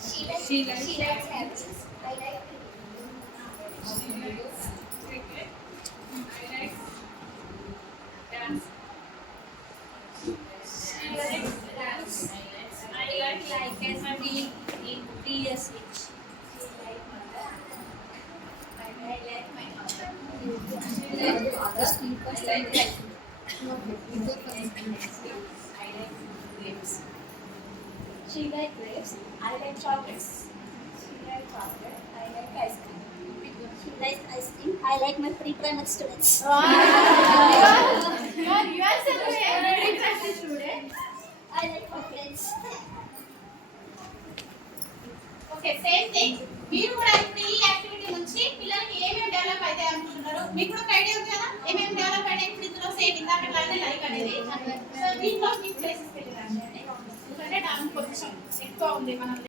She likes habits. I like She likes cricket. I like dance. She likes dance. like as in 3 years age. I like my mother. She likes First I like I like grapes. She like grapes. I like chocolates. She like chocolate. I like ice cream. She likes ice cream. I like my pre-primary students. You are very practice student. I like my friends. Okay same thing మీరు కూడా ఇప్పుడు ఈ యాక్టివిటీ నుంచి పిల్లలకి ఏమేమి డెవలప్ అయితే అనుకుంటున్నారు మీకు కూడా ఒక ఐడియా ఉంది కదా ఏమేమి డెవలప్ అయితే ఇప్పుడు ఇందులో సేమ్ ఇందాకట్లానే లైక్ అనేది సో దీంట్లో మీకు ప్లేసెస్ పెట్టి రాసేయండి ఎందుకంటే టైం కొంచెం ఎక్కువ ఉంది మనం